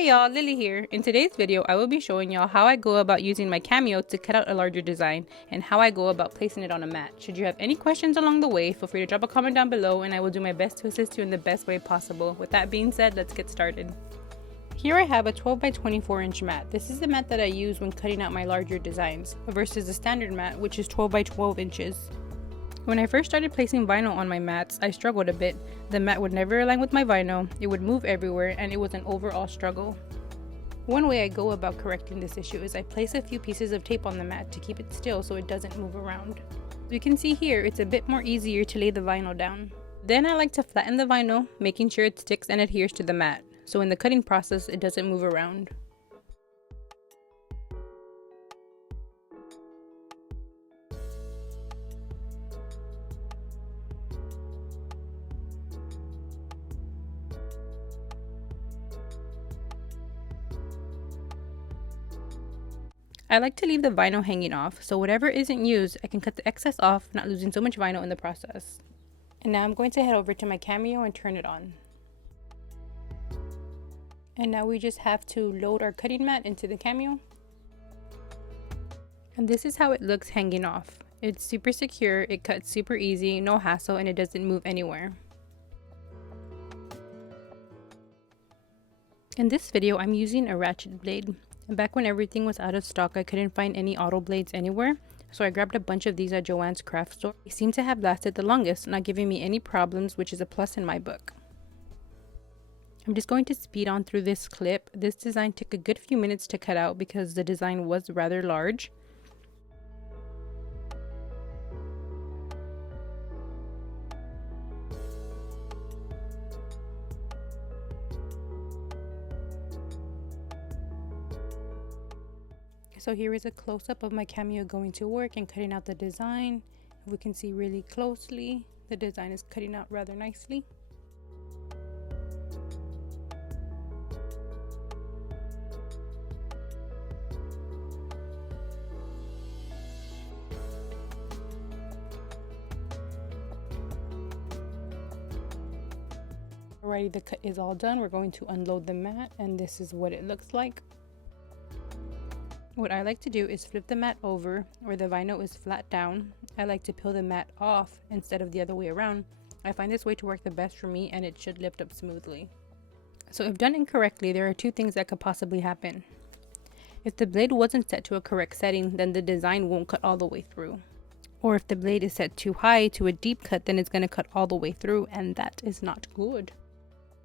Hey y'all, Lily here. In today's video, I will be showing y'all how I go about using my Cameo to cut out a larger design and how I go about placing it on a mat. Should you have any questions along the way, feel free to drop a comment down below and I will do my best to assist you in the best way possible. With that being said, let's get started. Here I have a 12 by 24 inch mat. This is the mat that I use when cutting out my larger designs versus the standard mat, which is 12 by 12 inches. When I first started placing vinyl on my mats, I struggled a bit. The mat would never align with my vinyl, it would move everywhere, and it was an overall struggle. One way I go about correcting this issue is I place a few pieces of tape on the mat to keep it still so it doesn't move around. As you can see here, it's a bit more easier to lay the vinyl down. Then I like to flatten the vinyl, making sure it sticks and adheres to the mat, so in the cutting process it doesn't move around. I like to leave the vinyl hanging off, so whatever isn't used, I can cut the excess off, not losing so much vinyl in the process. And now I'm going to head over to my Cameo and turn it on. And now we just have to load our cutting mat into the Cameo. And this is how it looks hanging off. It's super secure, it cuts super easy, no hassle, and it doesn't move anywhere. In this video, I'm using a ratchet blade. Back when everything was out of stock, I couldn't find any auto blades anywhere, so I grabbed a bunch of these at Joann's craft store. They seem to have lasted the longest, not giving me any problems, which is a plus in my book. I'm just going to speed on through this clip. This design took a good few minutes to cut out because the design was rather large. So here is a close-up of my Cameo going to work and cutting out the design. If we can see really closely, the design is cutting out rather nicely. Alrighty, the cut is all done. We're going to unload the mat and this is what it looks like. What I like to do is flip the mat over where the vinyl is flat down. I like to peel the mat off instead of the other way around. I find this way to work the best for me and it should lift up smoothly. So if done incorrectly, there are two things that could possibly happen. If the blade wasn't set to a correct setting, then the design won't cut all the way through. Or if the blade is set too high to a deep cut, then it's going to cut all the way through and that is not good.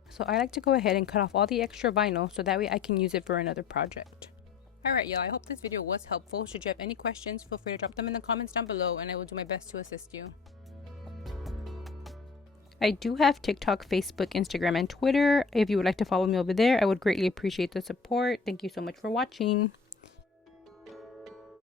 So I like to go ahead and cut off all the extra vinyl so that way I can use it for another project. Alright y'all, I hope this video was helpful. Should you have any questions, feel free to drop them in the comments down below and I will do my best to assist you. I do have TikTok, Facebook, Instagram, and Twitter. If you would like to follow me over there, I would greatly appreciate the support. Thank you so much for watching.